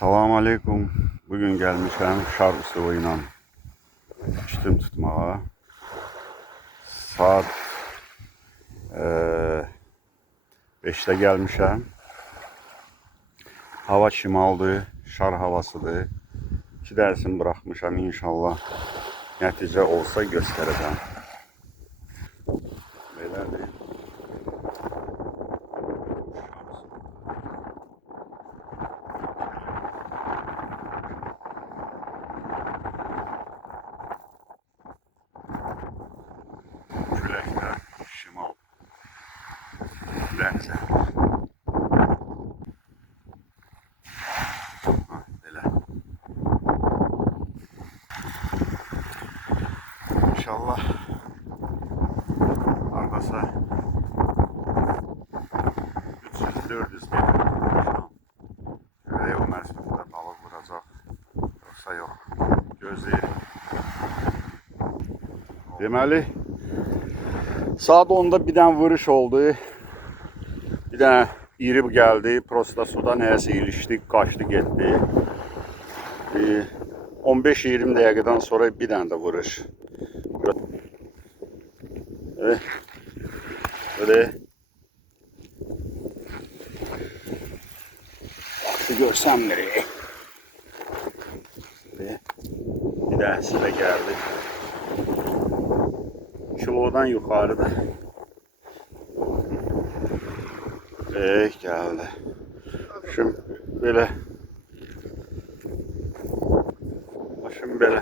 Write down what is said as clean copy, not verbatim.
Assalamu alaikum. Bugün gelmişəm şar üsulu ilə çitim tutmağa. Saat 5'te gelmişəm. Hava şimaldır, şar havasıdır. 2 dərsim bırakmışam, inşallah nəticə olsa göstərəcəm. Belədir. Küləklər şimal bənzər. Belə. İnşallah hardasa 300-400 metr şöyle o məsafədə balıq vuracaq. Yoxsa yox. Gözləyirik. Deməli saat 10'da bir dənə vuruş oldu. Bir dənə iri gəldi. Prosta suda nəyəsə ilişdik, qaçdı, getdi. 15-20 dəqiqədən sonra bir dənə də vuruş. Böyle şu görsəm nereye? Bir dənəsi də gəldi. Kilodan yukarıda. Geldi. Şimdi böyle. Şimdi böyle.